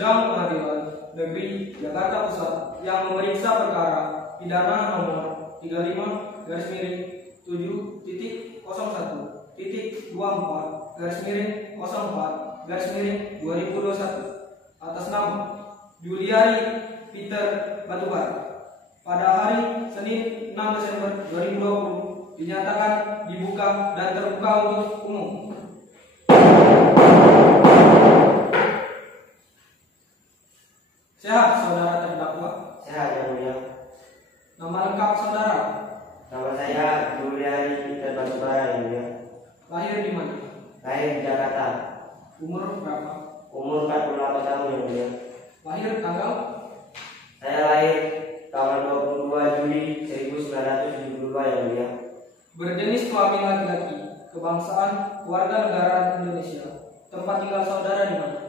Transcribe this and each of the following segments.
Sidang Pengadilan Negeri Jakarta Pusat yang memeriksa perkara pidana nomor 35-7.7.24-04-2021 atas nama Juliari Peter Batubar pada hari Senin 6 Desember 2020 dinyatakan dibuka dan terbuka untuk umum. Sehat saudara terdakwa? Sehat yang mulia. Nama lengkap saudara? Nama saya Juliari Peter Batubar yang mulia. Lahir di mana? Lahir di Jakarta. Umur berapa? Umur 48 tahun yang mulia. Lahir tanggal? Saya lahir tanggal 22 Juli 1972 yang mulia. Berjenis kelamin laki-laki, kebangsaan warga negara Indonesia. Tempat tinggal saudara di mana?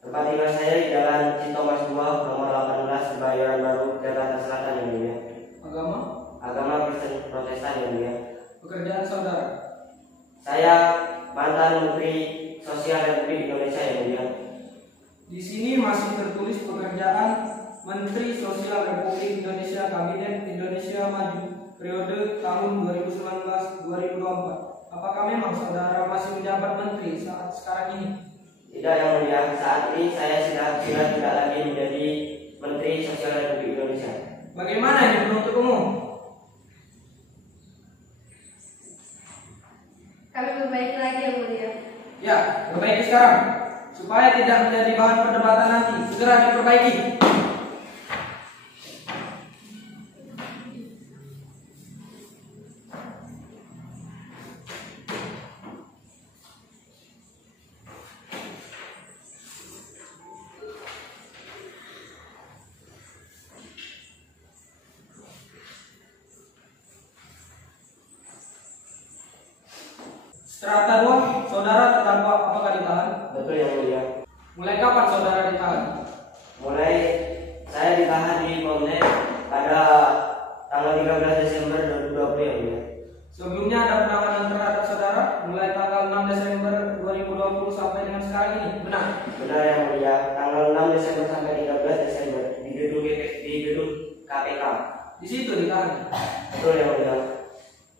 Tempat tinggal saya di Jalan Cinta Mas 2 nomor 18 Kebayoran Baru, Jakarta Selatan yang mulia. Agama? Agama Kristen Protestan yang mulia. Pekerjaan saudara? Saya mantan Menteri Sosial Republik Indonesia yang mulia. Di sini masih tertulis pekerjaan Menteri Sosial Republik Indonesia Kabinet Indonesia Maju periode tahun 2019-2024. Apakah memang saudara masih menjabat menteri saat sekarang ini? Tidak yang mulia, saat ini saya sudah tidak lagi menjadi Menteri Sosial Republik Indonesia. Bagaimana ini penuntut umum? Kami perbaiki lagi yang mulia. Ya, perbaiki sekarang supaya tidak menjadi bahan perdebatan nanti. Segera diperbaiki. Strata 2, saudara terdakwa apakah ditahan? Betul yang mulia. Mulai kapan saudara ditahan? Mulai saya ditahan di Polres pada tanggal 13 Desember 2020 yang mulia. Sebelumnya ada penahanan terhadap saudara mulai tanggal 6 Desember 2020 sampai dengan sekarang ini, benar? Benar yang mulia, tanggal 6 Desember sampai 13 Desember di gedung KPK. Di situ ditahan. Betul yang mulia.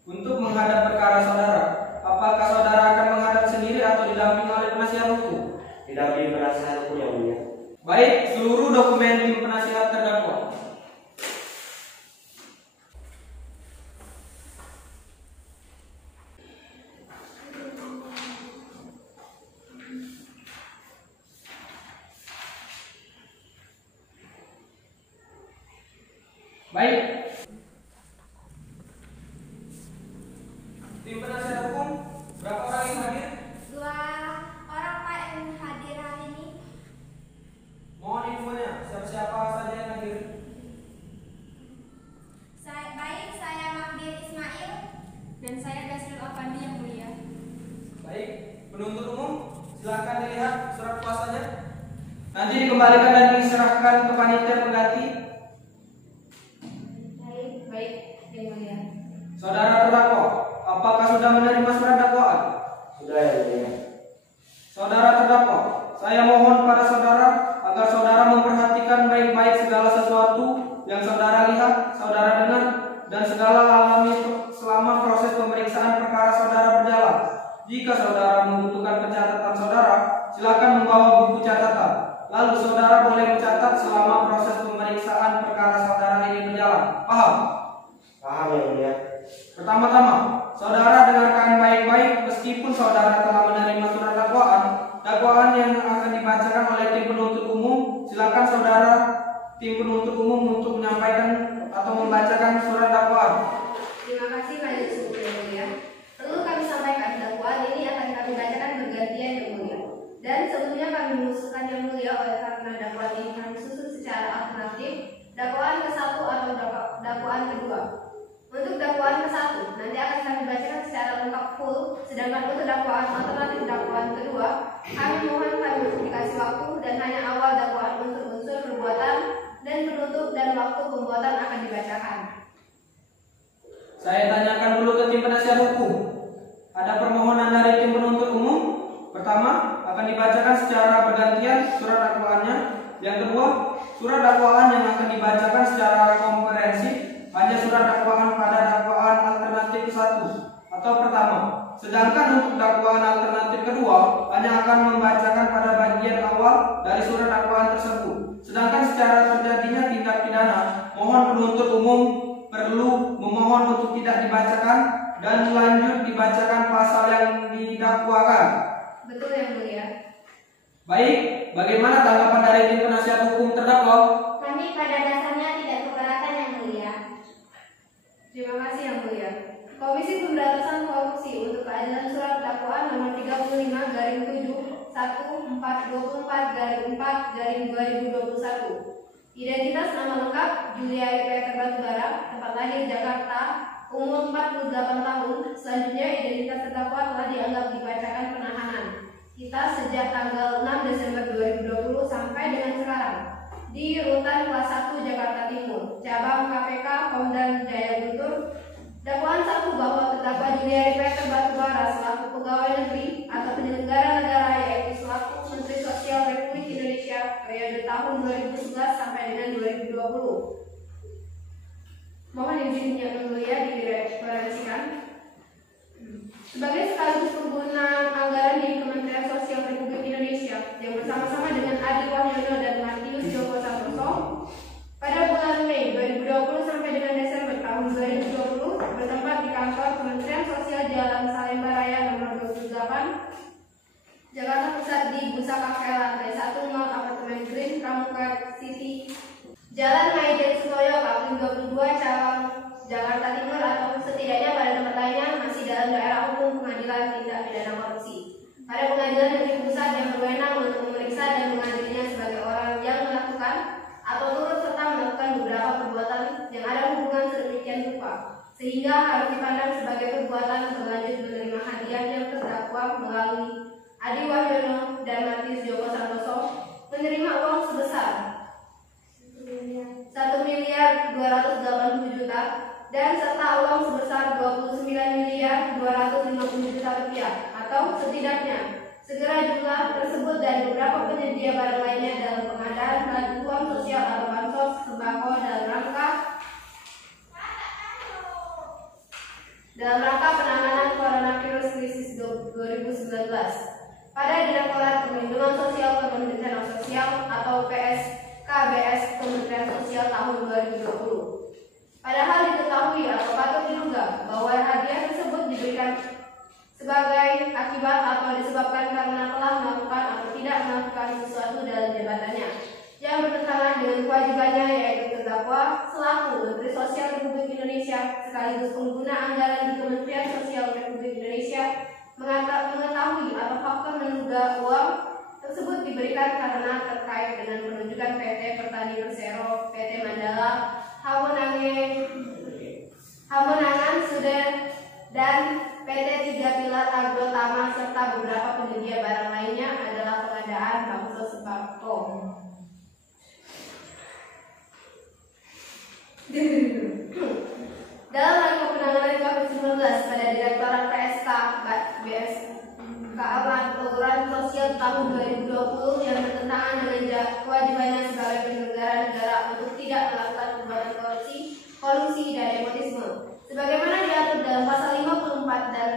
Untuk menghadap perkara saudara, apakah saudara akan menghadap sendiri atau didampingi oleh penasihat hukum? Didampingi penasihat hukum yang mulia. Baik, seluruh dokumen tim penasihat terdakwa. Baik. Tim penasihat hukum, berapa orang yang hadir? 2 orang Pak yang hadir hari ini. Mohon infonya, siapa-siapa saja yang hadir? Saya Magdir Ismail dan saya Gasril Afandi yang mulia. Baik, penuntut umum, silakan dilihat surat kuasanya. Nanti dikembalikan dan diserahkan ke panitia pengganti. Baik, yang mulia. Saudara terdakwa, apakah sudah menerima surat dakwaan? Sudah yang mulia. Saudara terdakwa, saya mohon pada saudara agar saudara memperhatikan baik-baik segala sesuatu yang saudara lihat, saudara dengar, dan segala alami selama proses pemeriksaan perkara saudara berjalan. Jika saudara membutuhkan pencatatan saudara, silakan membawa buku catatan. Lalu saudara boleh mencatat selama proses pemeriksaan perkara saudara ini berjalan. Paham? Paham yang mulia. Pertama-tama, saudara dengarkan baik-baik meskipun saudara telah menerima surat dakwaan yang akan dibacakan oleh tim penuntut umum. Silakan saudara tim penuntut umum untuk menyampaikan atau membacakan surat dakwaan. Terima kasih Majelis Hukum yang mulia. Perlu kami sampaikan dakwaan ini akan kami bacakan bergantian yang mulia. Dan sebelumnya kami mengusulkan yang mulia oleh karena dakwaan ini kami susun secara alternatif dakwaan ke-1 atau dakwaan kedua. Untuk dakwaan ke-1 nanti akan kami bacakan secara lengkap full, sedangkan untuk dakwaan alternatif dakwaan kedua kami mohon kami dikasih waktu dan hanya awal dakwaan unsur-unsur perbuatan dan penutup dan waktu pembuatan akan dibacakan. Saya tanyakan dulu ke tim penasihat hukum. Ada permohonan dari tim penuntut umum. Pertama, akan akan dibacakan secara bergantian surat dakwaannya. Yang kedua, surat dakwaan yang akan dibacakan secara komprehensif hanya surat dakwaan pada dakwaan alternatif ke-1 atau pertama. Sedangkan untuk dakwaan alternatif kedua hanya akan membacakan pada bagian awal dari surat dakwaan tersebut. Sedangkan secara terjadinya tindak pidana, mohon penuntut umum perlu memohon untuk tidak dibacakan dan lanjut dibacakan pasal yang didakwakan. Betul yang mulia. Baik, bagaimana tanggapan dari tim penasihat hukum terdakwa? Kami pada dasarnya tidak keberatan yang mulia. Terima kasih yang mulia. Komisi Pemberantasan Korupsi untuk keadilan surat dakwaan nomor 35/7 14/4/4/2021. Identitas nama lengkap Julia Peter Batubara, tempat lahir Jakarta, umur 48 tahun. Selanjutnya identitas terdakwa telah dianggap dibacakan penahanan kita sejak tanggal 6 Desember 2020 sampai dengan sekarang di Rutan Kelas 1 Jakarta Timur, cabang KPK Pondam Jaya Guntur. Dakwaan 1 bahwa terdakwa Julia Peter Batubara selaku pegawai negeri atau penyelenggara negara yaitu selaku Menteri Sosial Republik Indonesia periode tahun 2011 sampai dengan 2020. Mohon izin yang mulia direferensikan. Sebagai sekaligus pengguna anggaran di Kementerian Sosial Republik Indonesia yang bersama-sama dengan Adi Wahyono dan Matius Joko Santoso pada bulan Mei 2020 sampai dengan Desember tahun 2020 bertempat di kantor Kementerian Sosial Jalan Salemba Raya nomor 28 Jakarta Pusat di Busa Cafe lantai 1 Mall Apartemen Green Pramuka City Jalan Maijen Sutoyo Kapling 22 Cawang Jakarta Timur atau setidaknya pada tempat lainnya masih dalam daerah hukum pengadilan tindak pidana korupsi. Pada pengadilan negeri pusat yang berwenang untuk memeriksa dan mengadilinya sebagai orang yang melakukan atau turut serta melakukan beberapa perbuatan yang ada hubungan sedemikian rupa sehingga harus dipandang sebagai perbuatan berlanjut menerima hadiah yang terdakwa melalui Adi Wahyono dan Matius Joko Santoso menerima uang sebesar 1.280.000.000 dan serta uang sebesar 29.250.000.000 rupiah atau setidaknya segera jumlah tersebut dan beberapa penyedia barang lainnya dalam pengadaan bantuan sosial atau bansos sembako dalam rangka penanganan coronavirus krisis 2019 pada Direktorat Perlindungan Sosial Kementerian Sosial atau PSKBS Kementerian Sosial tahun 2020. Padahal diketahui atau patut diduga bahwa hadiah tersebut diberikan sebagai akibat atau disebabkan karena telah melakukan atau tidak melakukan sesuatu dalam jabatannya yang bertentangan dengan kewajibannya yaitu terdakwa selaku Menteri Sosial Republik Indonesia sekaligus pengguna anggaran di Kementerian Sosial Republik Indonesia mengetahui atau faktor menduga uang tersebut diberikan karena terkait dengan penunjukan PT Pertani Persero, PT Mandala, Hamonangan Sudan dan PT Tiga Pilar Agrotama serta beberapa penyedia barang lainnya adalah pengadaan bansos sembako. Dalam rangka penanganan COVID-19 pada Direktorat PSKBS Kementerian Sosial tahun 2020 yang bertentangan dengan kewajibannya sebagai penyelenggara negara untuk tidak melakukan perbuatan korupsi, kolusi, dan nepotisme, sebagaimana diatur dalam pasal 54 dan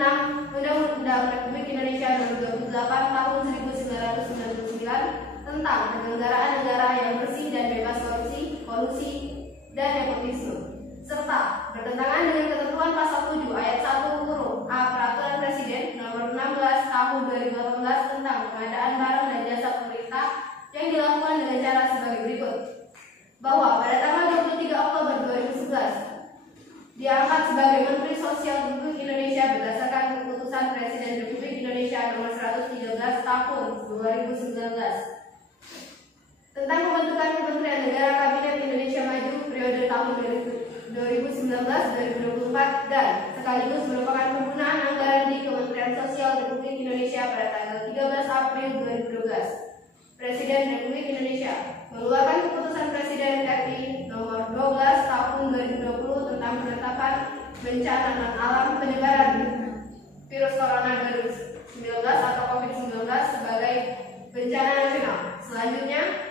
6 Undang-Undang Republik Indonesia Nomor 28 Tahun 1999 tentang penyelenggaraan negara yang bersih dan bebas korupsi, kolusi, dan nepotisme, serta bertentangan dengan ketentuan pasal 7 ayat 1 huruf A Peraturan Presiden Nomor 16 Tahun 2018 tentang pengadaan barang dan jasa pemerintah yang dilakukan dengan cara sebagai berikut. Bahwa pada tanggal 23 Oktober 2011 diangkat sebagai Menteri Sosial Republik Indonesia berdasarkan keputusan Presiden Republik Indonesia Nomor 113 Tahun 2019 tentang pembentukan Kementerian Negara Kabinet Indonesia Maju periode tahun 2019-2024 dan sekaligus merupakan penggunaan anggaran di Kementerian Sosial Republik Indonesia pada tanggal 13 April 2012. Presiden Republik Indonesia mengeluarkan keputusan Presiden RI Nomor 12 Tahun 2020 tentang penetapan bencana non alam penyebaran virus corona 2019 atau COVID-19 sebagai bencana nasional. Selanjutnya,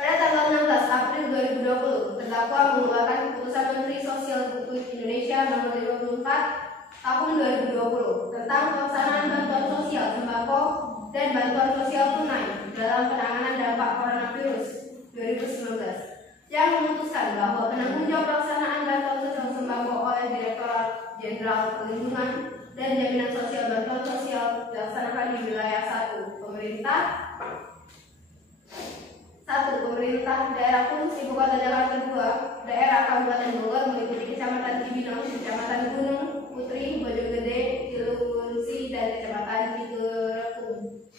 pada tanggal 16 April 2020, terdakwa mengeluarkan keputusan Menteri Sosial Republik Indonesia nomor 54 tahun 2020 tentang pelaksanaan bantuan sosial sembako dan bantuan sosial tunai dalam penanganan dampak coronavirus 2019 yang memutuskan bahwa penanggung jawab pelaksanaan bantuan sosial sembako oleh Direktorat Jenderal Perlindungan dan Jaminan Sosial Bantuan Sosial dilaksanakan di wilayah 1. Pemerintah daerah khusus Ibu Kota Jakarta 2, daerah Kabupaten Bogor meliputi Kecamatan Cibinong, Kecamatan Gunung Putri, Bojonggede, Cilengsi, dan Kecamatan Cigerekung.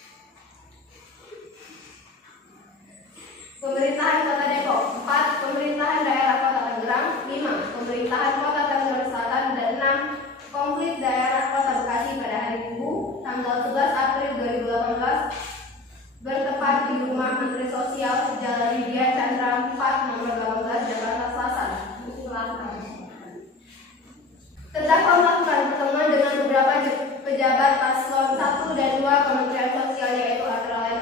Pemerintahan Kota Depok 4. Pemerintahan daerah Kota Tangerang 5. Pemerintahan Kota Tangerang Selatan dan 6. Konflik daerah Kota Bekasi pada hari Minggu tanggal 11 April 2018 bertempat di rumah Menteri Sosial Jalan Widya Chandra 4 nomor 18 Jakarta Selatan. Terdakwa melakukan pertemuan dengan beberapa pejabat paslon 1 dan 2 Kementerian Sosial, yaitu antara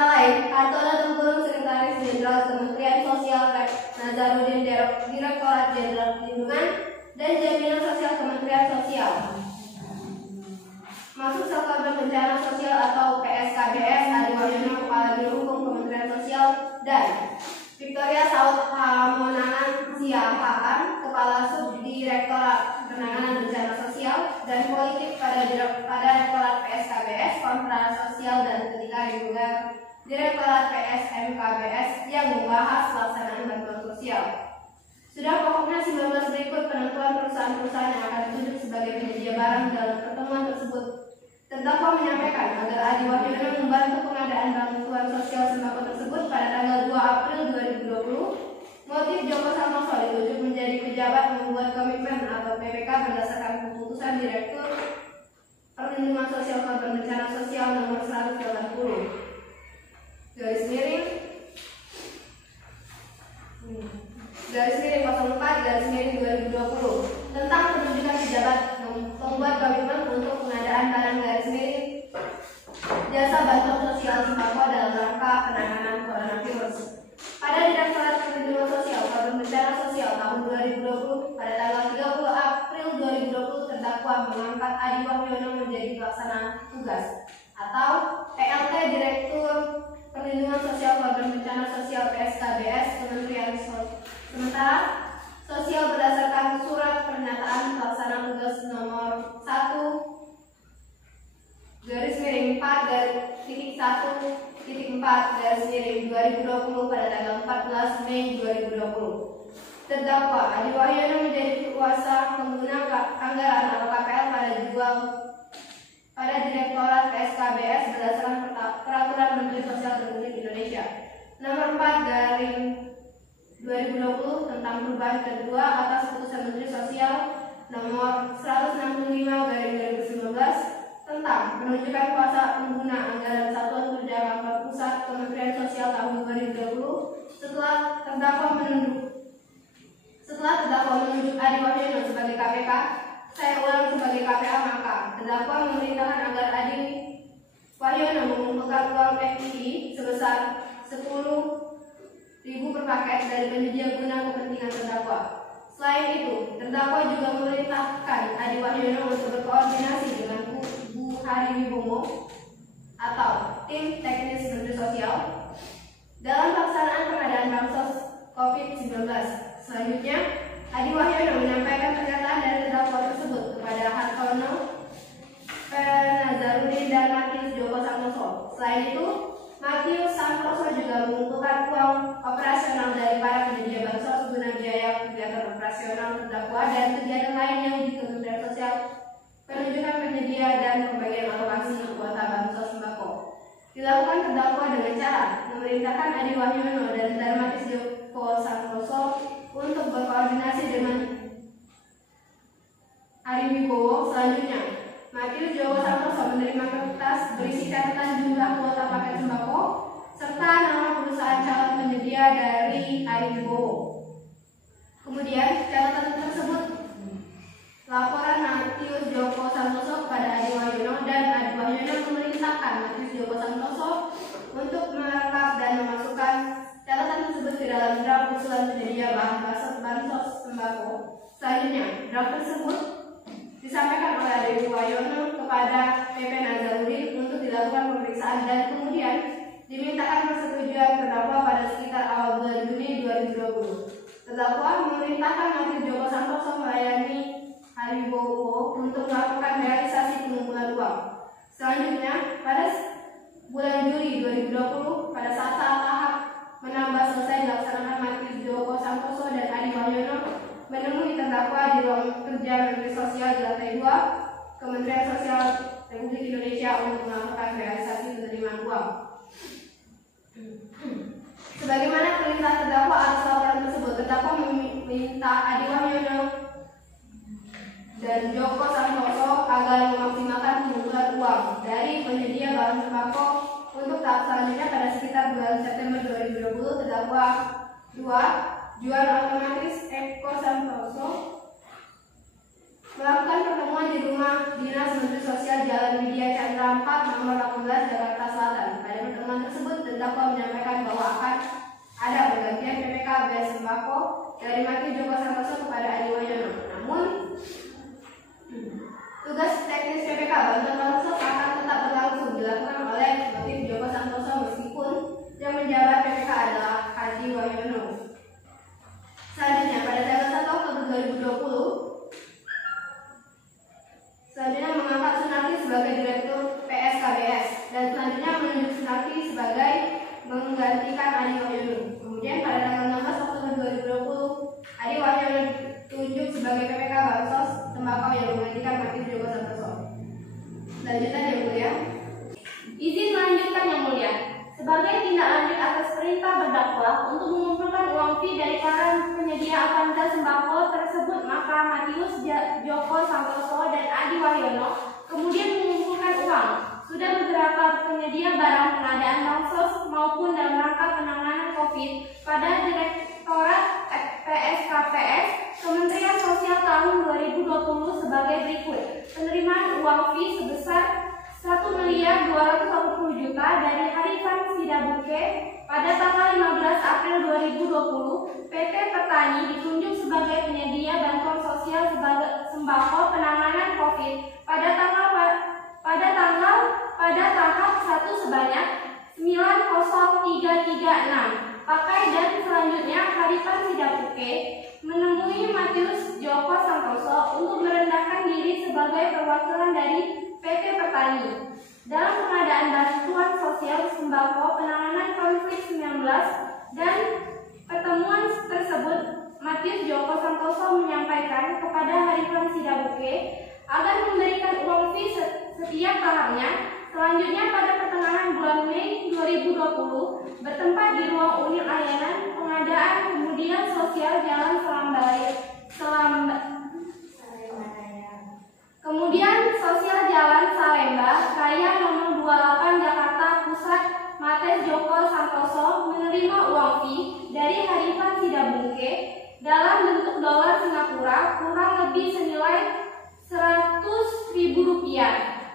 lain Hartono Tempurung Sekretaris Jenderal Kementerian Sosial, Nazarudin Direktorat Jenderal Perlindungan dan Jaminan Sosial Kementerian Sosial, masuk sektor bencana sosial atau PSKBS Adi Wahyono Kepala Biro Hukum Kementerian Sosial, dan Victoria Saud Hamonangan Siahaan Kepala Subdirektorat Penanganan Bencana Sosial dan Politik pada Direktorat PSKBS Kontra Sosial dan Ketika Reguler Direktorat PSMKBS yang membahas pelaksanaan bantuan sosial. Sudah pokoknya 19 berikut penentuan perusahaan-perusahaan yang akan ditunjuk sebagai penyedia barang dalam pertemuan tersebut. Terdakwa menyampaikan agar Adi Wahyono membantu pengadaan bantuan sosial sembako tersebut pada tanggal 2 April 2020. Motif Joko Santoso ditunjuk menjadi pejabat membuat komitmen atau PPK berdasarkan keputusan Direktur Perlindungan Sosial Korban Bencana Sosial nomor 180 garis miring 04 garis miring 2020 tentang penunjukan pejabat membuat komitmen untuk pengadaan barang garis miring jasa bantuan sosial sembako dalam rangka penanganan coronavirus. Pada Direktorat Perlindungan Sosial Korban Bencana Sosial tahun 2020 pada tanggal 30 April 2020 terdakwa mengangkat Adi Wahyono menjadi pelaksana tugas atau PLT Direktur Perlindungan Sosial Korban Bencana Sosial PSKBS Kementerian Sementara Sosial berdasarkan surat pernyataan pelaksana tugas nomor 1 garis miring 4.1.4 garis miring 2020 pada tanggal 14 Mei 2020. Terdakwa Adi Wahyono menjadi kuasa pengguna anggaran atau KPL pada Direktorat PSKBS berdasarkan Peraturan Menteri Sosial Republik Indonesia nomor 4/2020 tentang perubahan kedua atas Keputusan Menteri Sosial nomor 165/2019 tentang penunjukan kuasa pengguna anggaran Satuan Kerja Kantor Pusat Kementerian Sosial tahun 2020. Setelah terdakwa menunjuk Adi Wahyono sebagai KPK, saya ulang sebagai KPA, maka terdakwa memerintahkan agar Adi Wahyono mengumpulkan uang FPI sebesar 10.000 per paket dari penyedia guna kepentingan terdakwa. Selain itu, terdakwa juga memerintahkan Adi Wahyono untuk berkoordinasi dengan Bu Hari Wibowo atau tim teknis Menteri Sosial dalam pelaksanaan pengadaan bansos COVID-19. Selanjutnya, Adi Wahyono menyampaikan pernyataan dari terdakwa tersebut kepada Hartono, Nazarudin, dan Matius Joko Santoso. Selain itu, Matius Santoso juga mengumpulkan uang operasional dari para penyedia bansos guna biaya kegiatan operasional terdakwa dan kegiatan lainnya di Kementerian Sosial, penunjukan penyedia dan pembagian alokasi kuota bansos sembako. Dilakukan terdakwa dengan cara memerintahkan Adi Wahyono dan Matius Joko Santoso untuk berkoordinasi dengan Ari Wibowo. Selanjutnya, Matius Joko Santoso menerima kertas berisi catatan jumlah kuota paket sembako serta nama perusahaan calon penyedia dari Ari Wibowo. Kemudian, catatan tersebut laporan Matius Joko Santoso kepada Adi Wahyono, dan Adi Wahyono memerintahkan Matius Joko Santoso untuk merekap dan memasukkan catatan tersebut ke dalam draft usulan penyedia bahan bansos sembako. Selanjutnya, draft tersebut disampaikan oleh Adi Wahyono kepada PP Nazarudin untuk dilakukan pemeriksaan dan kemudian dimintakan persetujuan terdakwa pada sekitar awal bulan Juni 2020. Terdakwa memerintahkan Matius Joko Santoso melayani Haribowo untuk melakukan realisasi pengumpulan uang. Selanjutnya, pada bulan Juli 2020, pada saat tahap menambah selesai dilaksanakan, Matius Joko Santoso dan Adi Wahyono menemui terdakwa di ruang kerja Menteri Sosial di lantai 2 Kementerian Sosial Republik Indonesia untuk melakukan realisasi penerimaan uang. Sebagaimana perintah terdakwa atas laporan tersebut, terdakwa meminta Adi Wahyono dan Joko Santoso agar memaksimalkan pengumpulan uang dari penyedia bahan sembako untuk tahap selanjutnya pada sekitar bulan September 2020. Terdakwa 2, Juan Otomatis Eko Santoso, melakukan pertemuan di rumah dinas Menteri Sosial Jalan Widya Chandra 4 nomor 18 Jakarta Selatan. Pada pertemuan tersebut, terdakwa menyampaikan bahwa akan ada pergantian PPK beras sembako dari Matius Joko Santoso kepada Adi Wahyono. Namun, tugas teknis PPK bantuan bansos akan tetap berlangsung dilakukan oleh Matius Joko Santoso meskipun yang menjabat PPK adalah Adi Wahyono. Selanjutnya, pada tanggal 1 Oktober 2020, selanjutnya mengangkat Sunarti sebagai Direktur PSKBS dan selanjutnya menunjuk Sunarti sebagai menggantikan Adi Wahyono. Kemudian pada tanggal 16 Oktober 2020, Adi Wahyono ditunjuk sebagai PPK Bansos Sembako yang menggantikan Matius Joko Santoso. Lanjutan yang mulia. Izin melanjutkan yang mulia. Sebagai tindak lanjut atas perintah berdakwa untuk mengumpulkan uang fee dari para penyedia Avanza sembako tersebut, maka Matius Joko Santoso dan Adi Wahyono kemudian mengumpulkan uang. Sudah beberapa penyedia barang pengadaan bansos maupun dalam rangka penanganan COVID pada Direktorat PSKPS Kementerian Sosial tahun 2020 sebagai berikut. Penerimaan uang fee sebesar 1.240.000.000 dari Harifan Sidabuke pada tanggal 15 April 2020. PT Petani ditunjuk sebagai penyedia bantuan sosial sebagai sembako penanganan COVID pada tahap 1 sebanyak 90336. Pakai dan selanjutnya Harifan Sidabuke menemui Matius Joko Santoso untuk merendahkan diri sebagai perwakilan dari PT Petani dalam pengadaan bantuan sosial sembako penanganan COVID-19. Dan pertemuan tersebut, Matius Joko Santoso menyampaikan kepada Harifan Sidabuke agar memberikan uang fee setiap tahapnya. Selanjutnya pada pertengahan bulan Mei 2020 bertempat di ruang unit layanan pengadaan kemudian sosial Jalan Kemudian Sosial Jalan Salemba Raya nomor 28 Jakarta Pusat, Matius Joko Santoso menerima uang fee dari Harifan Sidabuke dalam bentuk dolar Singapura kurang lebih senilai Rp100.000.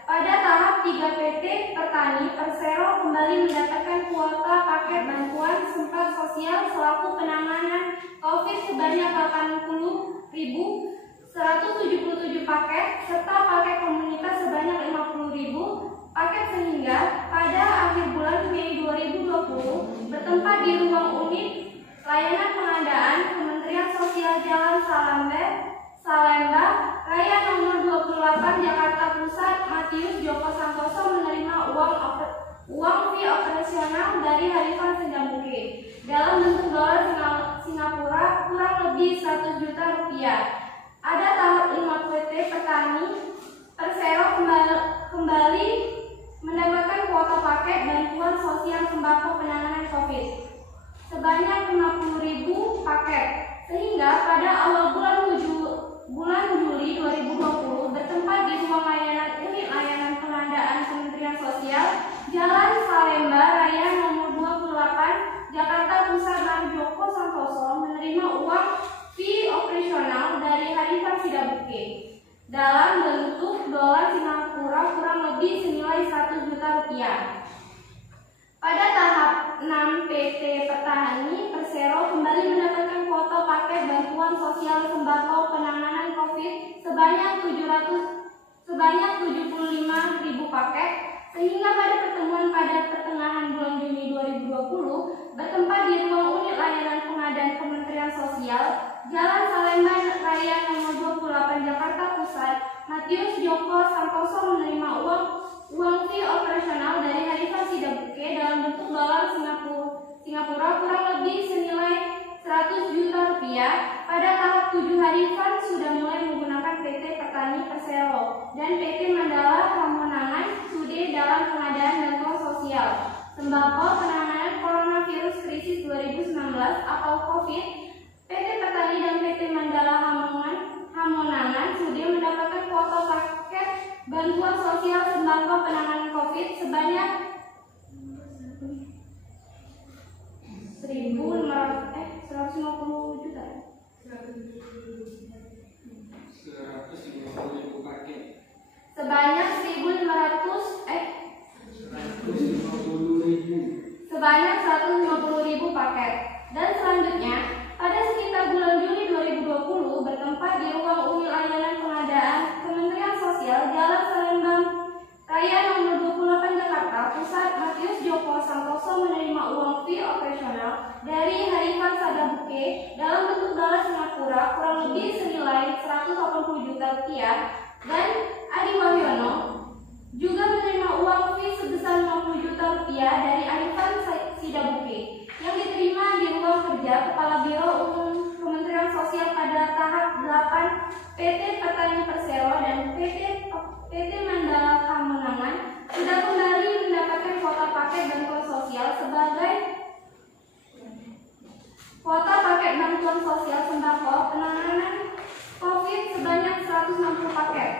Pada tahap 3 PT Petani Persero kembali mendapatkan kuota paket bantuan sempat sosial selaku penanganan COVID sebanyak 80.177 paket serta paket komunitas sebanyak 50.000 paket, sehingga pada akhir bulan Mei 2020 bertempat di ruang unit layanan pengadaan Kementerian Sosial Jalan Salemba Raya nomor 28 Jakarta Pusat. Matius Joko Santoso menerima uang fee operasional dari Harifan Sidabuke dalam bentuk dolar Singapura kurang lebih Rp100 juta. Ada tahap 5 PT Petani Persero kembali mendapatkan kuota paket bantuan sosial sembako penanganan COVID sebanyak 50.000 paket, sehingga pada awal bulan Juli 2020 bertempat di ruang layanan unit layanan pengadaan Kementerian Sosial Jalan Salemba Raya nomor 28 Jakarta Pusat. Joko Santoso menerima uang fee operasional dari Harifan Sidabuke sebanyak 75.000 paket, sehingga pada pertemuan pada pertengahan bulan Juni 2020 bertempat di ruang unit layanan pengadaan Kementerian Sosial, Jalan Salemba Raya nomor 28 Jakarta Pusat, Matius Joko Santoso menerima uang fee operasional dari Harifan Sidabuke dalam bentuk dolar Singapura kurang lebih senilai 100 juta rupiah. Pada tahap 7 Harifan sudah mulai menggunakan PT Petani Persero dan PT Mandala Hamonangan Sude dalam pengadaan bantuan sosial sembako penanganan coronavirus krisis 2019 atau COVID. PT Petani dan PT Mandala Hamonangan Sude mendapatkan kuota paket bantuan sosial sembako penanganan COVID sebanyak 150 juta. 150.000 paket. Sebanyak 150.000 paket. Dan selanjutnya, pada sekitar bulan Juni 2020 bertempat di ruang unit layanan pengadaan Kementerian Sosial, Jalan Salemba Raya nomor 28 Jakarta Pusat, Matius Joko Santoso menerima uang fee operasional dari Harifan Sidabuke dalam bentuk dolar Singapura kurang lebih senilai 180 juta rupiah, dan Adi Wahyono juga menerima uang fee sebesar 50 juta rupiah dari Harifan Sidabuke yang diterima di ruang kerja Kepala Biro Umum Kementerian Sosial pada tahap 8 PT Petani Persero dan PT Mandala Hamonangan sudah kembali mendapatkan kuota paket bantuan sosial sebagai kuota paket bantuan sosial sembako penanganan COVID sebanyak 160 paket.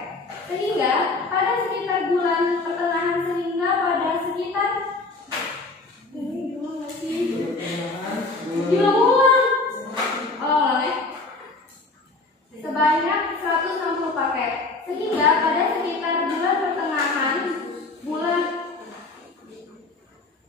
Sehingga pada sekitar bulan pertengahan sebanyak 160 paket. Sehingga pada sekitar bulan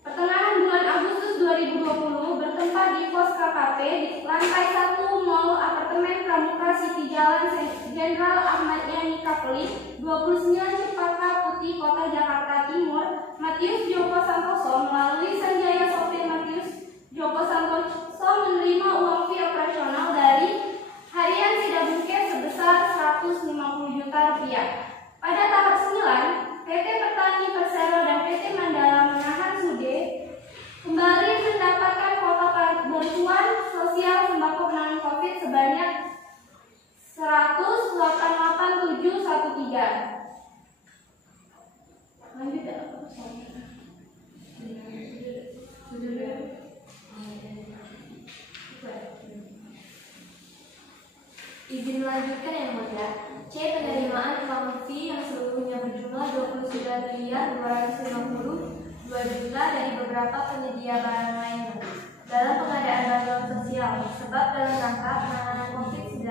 pertengahan bulan Agustus 2020 bertempat di pos KKP di lantai 1 Mall Apartemen Pramuka City Jalan Jenderal Ahmad Yani Kapli 29 Cempaka Putih Kota Jakarta Timur, Matius Joko Santoso melalui Sanjaya Sopir Matius Joko Santoso menerima uang fee operasional dari Harian Sidabuke sebesar 150 juta rupiah. Pada tahap 9, PT Petani Persero dan PT Mandala Menahan Sude kembali mendapatkan kuota bantuan sosial sembako penanganan COVID sebanyak 188.713. Lanjut ya. Izin melanjutkan yang mulia. C. Penerimaan uang fee yang seluruhnya berjumlah 29.250.2 juta dari beberapa penyedia barang lainnya dalam pengadaan bantuan sosial sebab dalam rangka penanganan COVID-19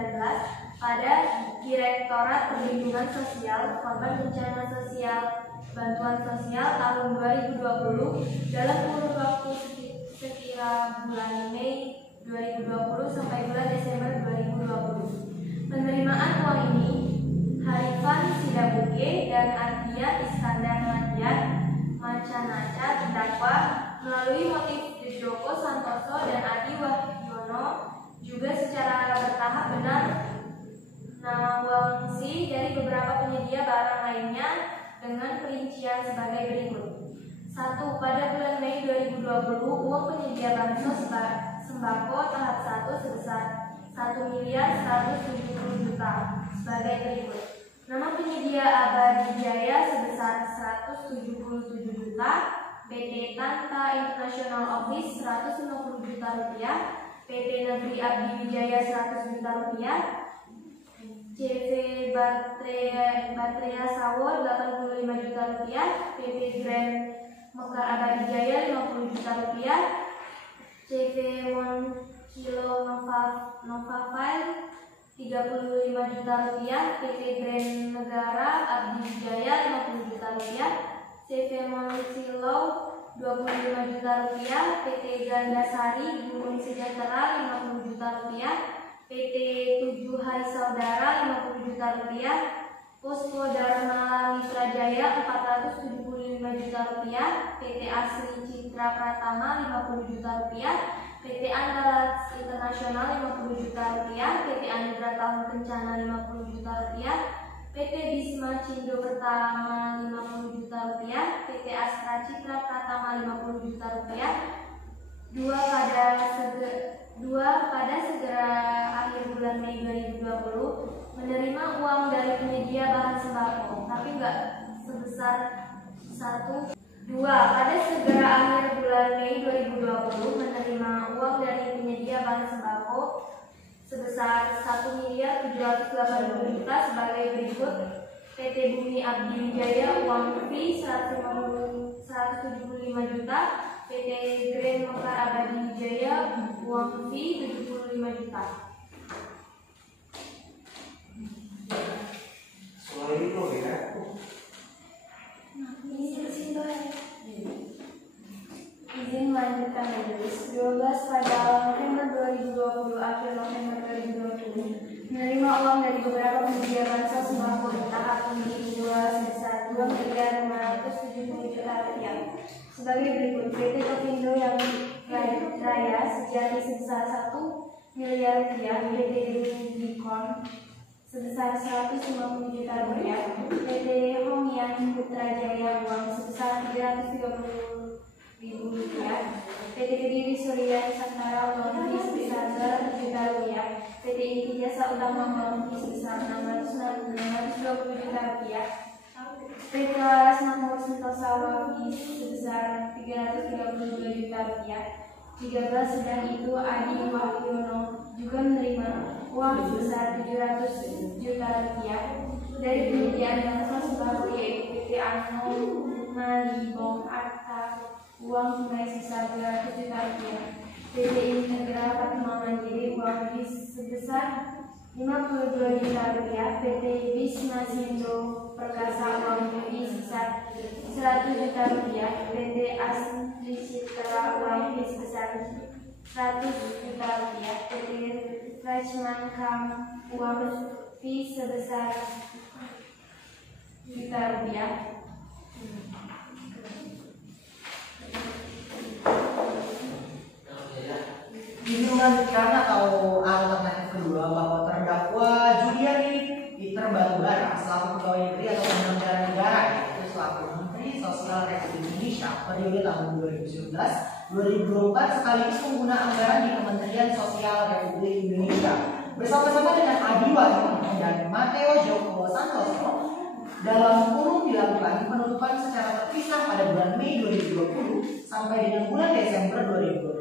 pada Direktorat Perlindungan Sosial Korban Bencana Sosial Bantuan Sosial tahun 2020 dalam kurun waktu sekira bulan Mei 2020 sampai bulan Desember 2020. Penerimaan uang ini Harifan Sidabuke dan Ardia Iskandar Macanaca terdakwa melalui motif Joko Santoso dan Adi Wahyono juga secara bertahap benar nawangsi dari beberapa penyedia barang lainnya dengan perincian sebagai berikut. 1. Pada bulan Mei 2020, uang penyedia bansos sembako tahap 1 sebesar 1.170 juta sebagai berikut. Nama penyedia Abadi Jaya sebesar 177 juta, PT Tanta International Office 150 juta rupiah, PT Negeri Abdi Wijaya 100 juta rupiah, CV Batreya Sawo 85 juta rupiah, PT Grand Mekar Abadi Jaya 50 juta rupiah, CV One Kilo Nova File 35 juta rupiah, PT Grand Negara Abdi Jaya 50 juta rupiah, CV Monsilo 25 juta rupiah, PT Gandasari Gunung Sejahtera 50 juta rupiah, PT 7 Hari Saudara 50 juta rupiah, Posko Dharma Mitra Jaya 475 juta rupiah, PT Asri Citra Pratama 50 juta rupiah, PT Andalas Internasional 50 juta rupiah, PT Anidra Tahun Kencana 50 juta rupiah, PT Bisma Cindo Pertama 50 juta rupiah, PT Astra Citra Pratama 50 juta rupiah, dua pada segera akhir bulan Mei 2020 menerima uang dari penyedia bahan sembako, tapi nggak sebesar pada segera akhir bulan Mei 2020 menerima uang dari penyedia bahan sembako sebesar 1.780 juta sebagai berikut: PT Bumi Abdi Wijaya uang fee 175 juta, PT Grand Mekar Abadi Wijaya uang fee 75 juta. Soal itu ya. Izin melanjutkan majelis. 12 pada November 2020 akhir November 2020 menerima uang dari beberapa penyedia bansos sembako bertahap individual sebesar 2.570 juta rupiah sebagai berikut: PT Topindo yang Raya Sejati sebesar 1 miliar rupiah, PT Dikon sebesar 150 juta rupiah, PT Homian Putra Jaya uang sebesar 330.000 rupiah, PT Kediri Surya Nusantara uang fee sebesar 200 juta rupiah, PT Inti Jasa Utama uang fee sebesar 620 juta rupiah, PT Laras Makmur Sentosa uang fee sebesar 332 juta rupiah. 13 sedang itu Adi Wahyono juga menerima uang sebesar 700 juta rupiah dari penyediaan bansos sembako yaitu PT Anomalibong Arta uang tunai sebesar 200 juta rupiah, PT Integral Fatima Mandiri uang fee sebesar 52 juta rupiah, PT Bisma Cindo Perkasa uang fee sebesar 100 juta rupiah, PT Asri Citra uang fee sebesar 100 juta rupiah, PT Rajman Kam uang fee sebesar juta rupiah. Izin melanjutkan atau alternatif kedua bahwa terdakwa Juliari Peter Batubara selaku pegawai negeri atau penyelenggara negara yaitu selaku Menteri Sosial Republik Indonesia periode tahun 2019-2024 sekaligus pengguna anggaran di Kementerian Sosial Republik Indonesia bersama-sama dengan Adi Wahyono dan Mateo Joko Santoso dalam kurun dilakukan penutupan secara terpisah pada bulan Mei 2020 sampai dengan bulan Desember 2020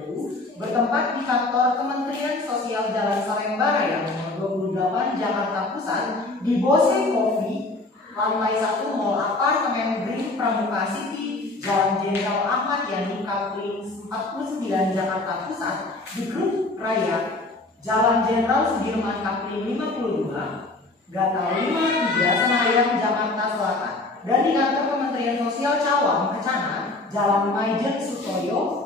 bertempat di kantor Kementerian Sosial Jalan Salemba Raya nomor 28 Jakarta Pusat di Bose Coffee lantai 1 Mall Apartemen Green Pramuka City Jalan Jenderal Ahmad Yani Kapling 49 Jakarta Pusat di Grup Raya Jalan Jenderal Sudirman Kapling 52 Gatal 53 Senayan Jakarta Selatan dan di kantor Kementerian Sosial Cawang Kencana Jalan Maijen Sutoyo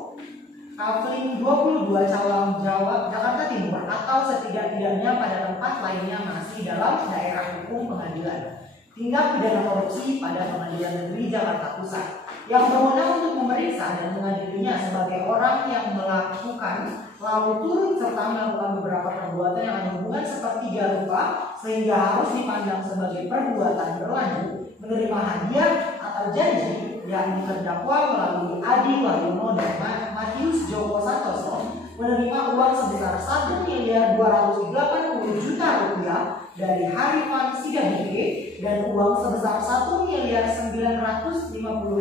Kapling 22 Cawang Jakarta Timur atau setidak-tidaknya pada tempat lainnya masih dalam daerah hukum pengadilan tindak pidana korupsi pada Pengadilan Negeri Jakarta Pusat yang berwenang untuk memeriksa dan mengadilinya sebagai orang yang melakukan lalu turut serta melakukan beberapa perbuatan yang hubungan sepertiga rupa sehingga harus dipandang sebagai perbuatan berlanjut menerima hadiah atau janji yakni terdakwa melalui Adi Wahyono dan Matius Joko Santoso menerima uang sebesar 1.280 juta rupiah dari Harifan Sidabuke dan uang sebesar 1.950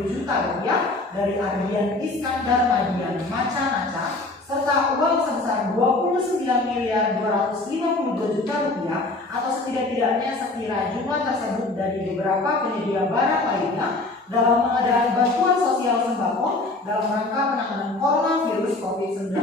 juta rupiah dari Ardian Iskandar Madian Maca-Naca serta uang sebesar 29.252 juta rupiah atau setidak-tidaknya sekira jumlah tersebut dari beberapa penyedia barang lainnya dalam pengadaan bantuan sosial sembako dalam rangka penanganan coronavirus COVID-19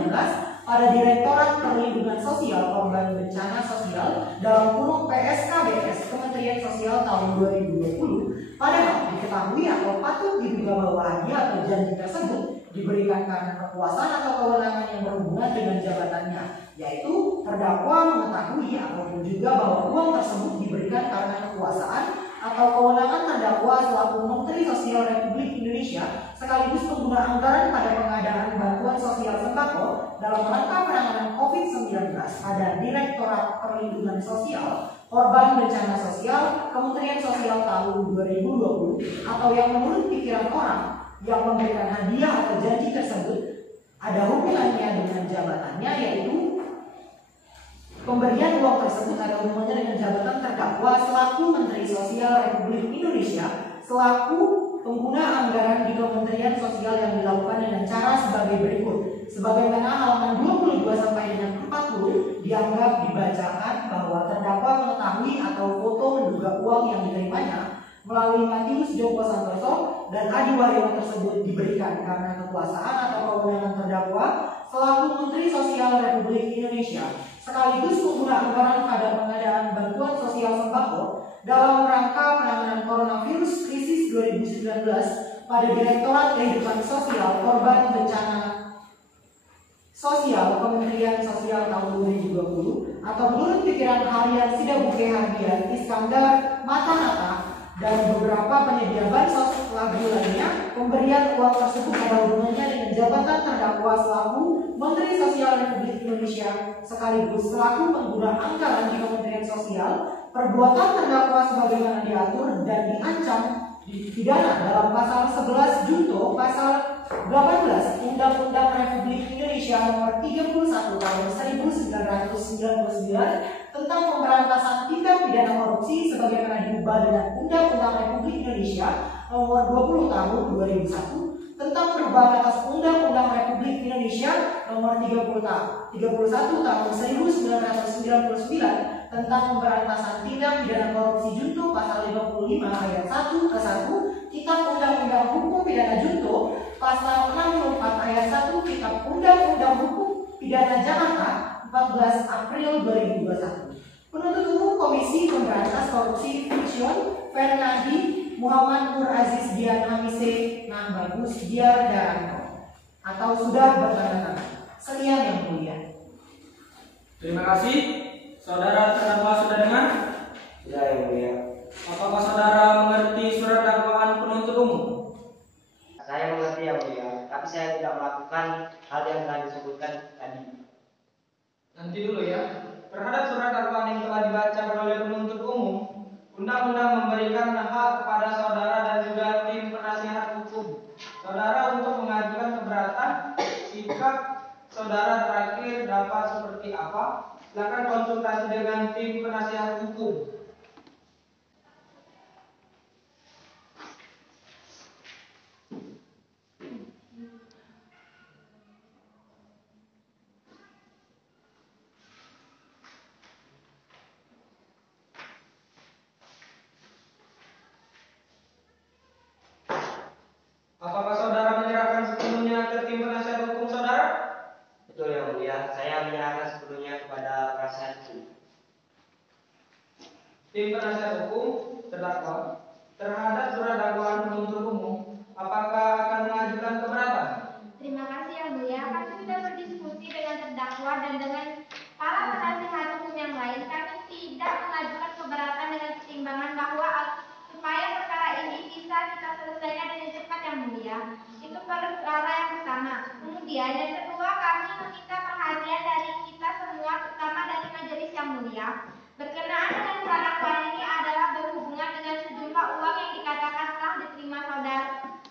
pada Direktorat Perlindungan Sosial Korban Bencana Sosial dalam kurung PSKBS Kementerian Sosial tahun 2020. Padahal diketahui atau patut diduga bahwa hadiah atau janji tersebut diberikan karena kekuasaan atau kewenangan yang berhubungan dengan jabatannya, yaitu terdakwa mengetahui ataupun juga bahwa uang tersebut diberikan karena kekuasaan atau kewenangan terdakwa selaku Menteri Sosial Republik Indonesia sekaligus pengguna anggaran pada pengadaan bantuan sosial sembako dalam rangka penanganan COVID-19 pada Direktorat Perlindungan Sosial Korban Bencana Sosial Kementerian Sosial tahun 2020 atau yang menurut pikiran orang yang memberikan hadiah atau janji tersebut ada hubungannya dengan jabatannya, yaitu pemberian uang tersebut ada hubungannya dengan jabatan terdakwa selaku Menteri Sosial Republik Indonesia selaku pengguna anggaran di Kementerian Sosial yang dilakukan dengan cara sebagai berikut. Sebagaimana halaman 22 sampai dengan 40 dianggap dibacakan bahwa terdakwa mengetahui atau foto menduga uang yang diterimanya melalui Matius Joko Santoso dan Adi Waryono tersebut diberikan karena kekuasaan atau kewenangan terdakwa selaku Menteri Sosial Republik Indonesia sekaligus pengguna anggaran pada pengadaan bantuan sosial sembako dalam rangka penanganan coronavirus krisis 2019 pada Direktorat Kehidupan Sosial Korban Bencana Sosial Kementerian Sosial tahun 2020 atau menurut pikiran harian Sidabuke Hardian Iskandar Matanata dan beberapa penyedia bansos lagu lainnya, pemberian uang tersebut ada hubungannya dengan jabatan terdakwa selaku Menteri Sosial Republik Indonesia sekaligus selaku pengguna anggaran di Kementerian Sosial. Perbuatan terdakwa sebagaimana diatur dan diancam pidana dalam pasal 11 junto pasal 18 Undang-Undang Republik Indonesia nomor 31 tahun 1999 tentang pemberantasan tindak pidana korupsi sebagaimana diubah dengan Undang-Undang Republik Indonesia nomor 20 tahun 2001 tentang perubahan atas Undang-Undang Republik Indonesia nomor 31 tahun 1999 tentang pemberantasan tindak pidana korupsi junto pasal 55 ayat 1 ke 1 Kitab Undang-Undang Hukum Pidana Junto pasal 64 ayat 1 Kitab Undang-Undang Hukum Pidana Jakarta 14 April 2021. Penuntut umum Komisi Pemberantas Korupsi Fiksion Fernandi Muhammad Nur Aziz Dian Hamise Nan Bagus Diar Daranto atau sudah bertanda tangan. Sekian yang mulia. Terima kasih. Saudara terdakwa sudah dengar? Sudah yang mulia. Apakah saudara mengerti surat dakwaan penuntut umum? Saya mengerti yang mulia, tapi saya tidak melakukan hal yang telah disebutkan tadi. Nanti dulu ya. Terhadap surat dakwaan yang telah dibacakan oleh penuntut umum, undang-undang memberikan hak kepada saudara dan juga tim penasihat hukum saudara untuk mengajukan keberatan. Sikap saudara terakhir dapat seperti apa? Silakan konsultasi dengan tim penasihat hukum. Apakah saudara menyerahkan sepenuhnya ke tim penasihat hukum saudara? Betul yang mulia, saya menyerahkan sepenuhnya kepada penasihat hukum. Tim penasihat hukum terdakwa terhadap surat dakwaan penuntut umum, apakah akan mengajukan keberatan? Terima kasih yang mulia. Kami sudah berdiskusi dengan terdakwa dan dengan para penasihat hukum yang lain. Kami tidak mengajukan keberatan dengan pertimbangan bahwa supaya perkara ini bisa kita selesaikan dengan cepat yang mulia. Itu perkara yang pertama. Kemudian yang kedua, kami meminta perhatian dari kita semua, terutama dari majelis yang mulia. Berkenaan dengan surat dakwaan ini adalah berhubungan dengan sejumlah uang yang dikatakan telah diterima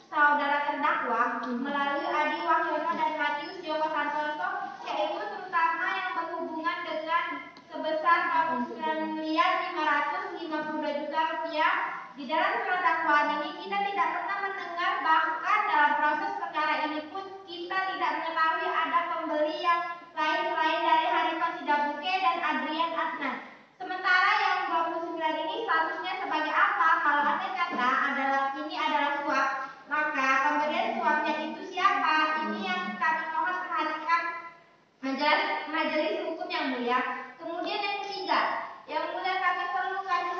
saudara terdakwa melalui Adi Waryono dan Matius Joko Santoso, yaitu terutama yang berhubungan dengan sebesar 29.552 rupiah. Di dalam surat dakwaan ini kita tidak pernah mendengar, bahkan dalam proses perkara ini pun kita tidak mengetahui ada pembeli yang lain selain dari Harifan Sidabuke dan Adrian Adnan. Sementara yang 29 ini statusnya sebagai apa? Kalau Anda kata ini adalah suap, maka pemberian suapnya itu siapa? Ini yang kami mohon perhatikan majelis hukum yang mulia. Kemudian yang ketiga, yang mulia kami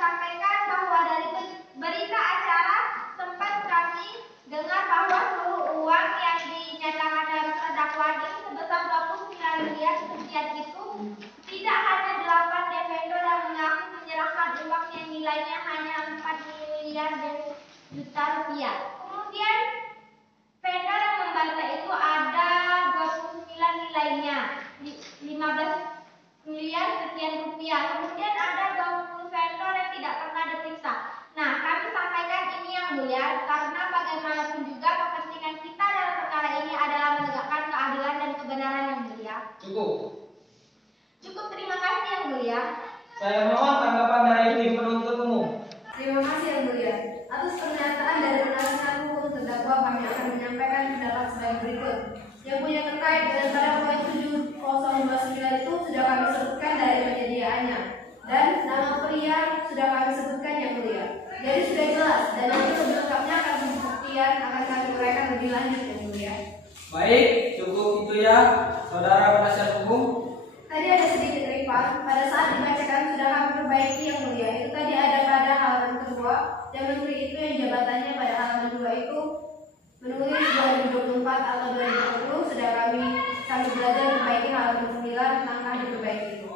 sampaikan bahwa dari berita acara sempat kami dengar bahwa seluruh uang yang dinyatakan dalam surat dakwaan ini sebesar 29 miliar sekian itu tidak hanya 8 defendor yang mengaku menyerahkan uang yang nilainya hanya 4 miliar juta rupiah. Kemudian vendor yang membantah itu ada 29 nilainya, 15 miliar sekian rupiah. Kemudian ada 20 vendor yang tidak pernah diperiksa. Nah, kami sampaikan ini yang mulia karena bagaimanapun juga kepentingan kita dalam perkara ini adalah menegakkan keadilan dan kebenaran yang mulia. Cukup, terima kasih yang mulia. Saya mohon tanggapan dari tim penuntut umum. Terima kasih yang mulia. Atas pernyataan dari penasihat hukum terdakwa, kami akan menyampaikan pendapat sebagai berikut. Yang punya terkait dengan pada poin 7029 itu sudah kami sebutkan dari penyediaannya, dan nama pria sudah kami sebutkan yang mulia. Jadi sudah jelas, dan nanti lebih lengkapnya akan pembuktian akan kami uraikan lebih lanjut yang mulia. Baik, cukup itu ya, saudara penasihat hukum. Tadi ada sedikit refund, pada saat dibacakan sudah kami perbaiki yang mulia. Itu tadi ada pada halaman kedua, yang menteri itu yang jabatannya pada halaman 2 itu menulis 2024 atau 2020, sudah kami sambil belajar perbaiki halaman 9, langkah diperbaiki itu.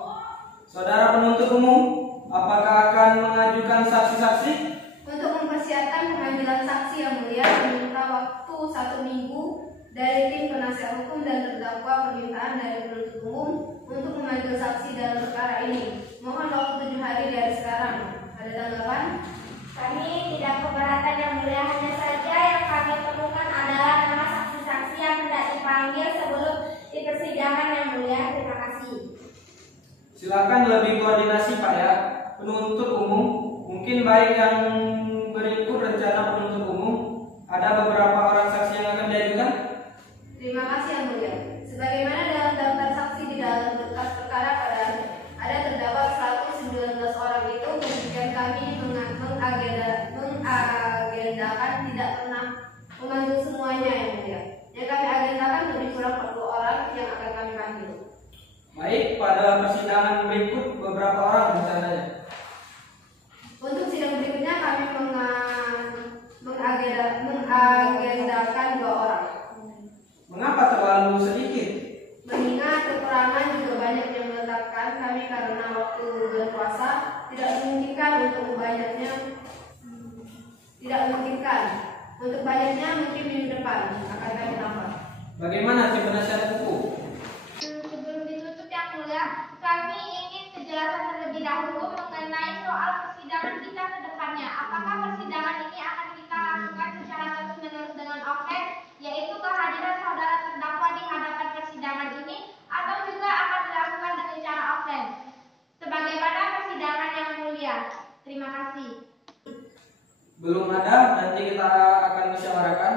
Saudara penuntut umum, apakah akan mengajukan saksi-saksi? Untuk mempersiapkan pemanggilan saksi yang mulia, meminta waktu 1 minggu dari tim penasihat hukum dan terdakwa permintaan dari penuntut umum untuk memanggil saksi dalam perkara ini. Mohon waktu 7 hari dari sekarang. Ada tanggapan? Kami tidak keberatan yang mulia, hanya saja yang kami temukan adalah nama saksi-saksi yang hendak dipanggil sebelum di persidangan yang mulia. Terima kasih. Silakan lebih koordinasi Pak ya. Penuntut umum, mungkin baik yang berikut rencana penuntut umum. Ada beberapa orang saksi yang akan diajukan. Terima kasih yang mulia. Sebagaimana dalam daftar saksi di dalam berkas perkara pada ada terdapat 119 orang itu, kemudian kami mengagendakan tidak pernah memanggil semuanya yang mulia. Yang kami agendakan lebih kurang 40 orang yang akan kami panggil. Baik, pada persidangan berikut beberapa orang rencananya. Untuk sidang berikutnya kami mengagendakan 2 orang. Mengapa terlalu sedikit? Mengingat kekurangan juga banyak yang menetapkan kami karena waktu bulan puasa tidak memungkinkan untuk banyaknya. Tidak memungkinkan untuk banyaknya, mungkin minggu depan akan kami tambah. Bagaimana tim penasihat hukum? Sebelum ditutup yang mulia, kami ingin kejelasan terlebih dahulu mengenai soal persidangan kita ke depannya. Apakah persidangan ini akan kita lakukan secara terus-menerus dengan offline, yaitu kehadiran saudara terdakwa di hadapan persidangan ini, atau juga akan dilakukan dengan cara offline? Sebagaimana persidangan yang mulia. Terima kasih. Belum ada, nanti kita akan musyawarahkan.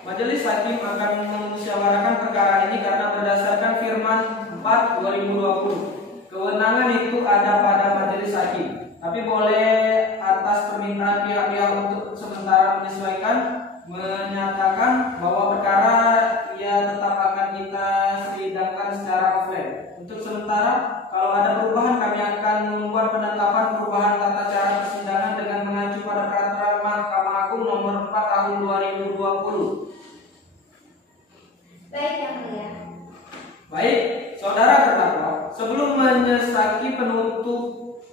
Majelis Hakim akan memusyawarahkan perkara ini karena berdasarkan Firman 4/2020. Kewenangan itu ada pada Majelis Hakim, tapi boleh atas permintaan pihak-pihak untuk sementara menyesuaikan, menyatakan bahwa perkara ia tetap akan kita sidangkan secara offline. Untuk sementara, kalau ada perubahan kami akan membuat penetapan perubahan tata cara persidangan dengan mengacu pada peraturan Mahkamah Agung nomor 4 tahun 2020. Baik yang mulia. Baik, saudara terdakwa, sebelum menyesaki penutup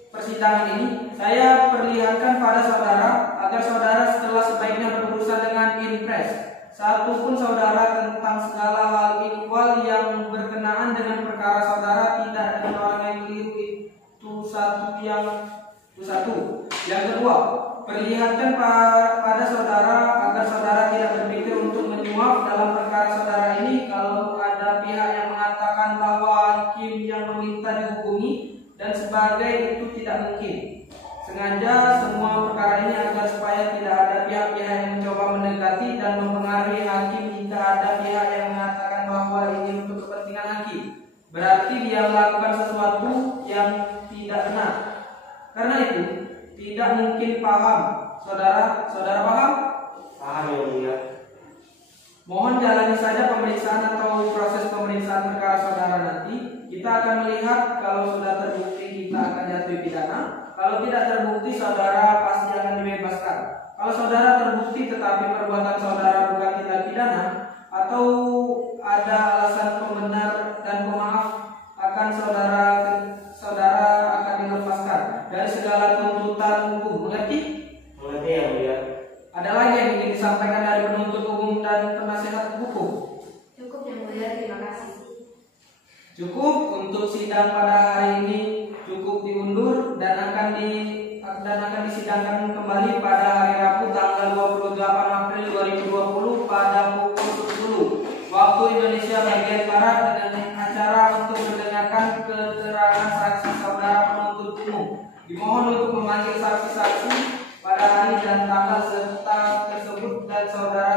persidangan ini, saya perlihatkan pada saudara agar saudara setelah sebaiknya berurusan dengan impres. Satu pun saudara tentang segala hal ikhwal yang berkenaan dengan perkara saudara tidak dengan orang yang keliru itu satu. Yang kedua, perlihatkan pada saudara agar saudara tidak berpikir untuk menyuap dalam perkara saudara ini kalau ada pihak yang mengatakan bahwa hakim yang meminta dihubungi dan sebagai itu tidak mungkin. Sengaja semua perkara ini agar supaya tidak ada pihak-pihak yang mencoba mendekati dan mempengaruhi hakim jika ada pihak yang mengatakan bahwa ini untuk kepentingan hakim. Berarti dia melakukan sesuatu yang tidak benar. Karena itu tidak mungkin paham. Saudara paham? Paham ya mulia. Mohon jalani saja pemeriksaan atau proses pemeriksaan perkara saudara nanti. Kita akan melihat kalau sudah terbukti kita akan jatuhi pidana. Kalau tidak terbukti saudara pasti akan dibebaskan. Kalau saudara terbukti tetapi perbuatan saudara bukan tindak pidana atau ada alasan pembenar dan pemaaf, akan saudara akan dilepaskan dari segala tuntutan hukum. Mengerti? Mengerti ya mulia. mulia. Terima kasih. Cukup untuk sidang pada hari ini, cukup diundur dan akan disidangkan kembali pada hari Rabu tanggal 28 April 2020 pada pukul 10 waktu Indonesia bagian Barat dengan acara untuk mendengarkan keterangan saksi saudara penuntut umum. Dimohon untuk memanggil saksi-saksi pada hari dan tanggal serta tersebut dan saudara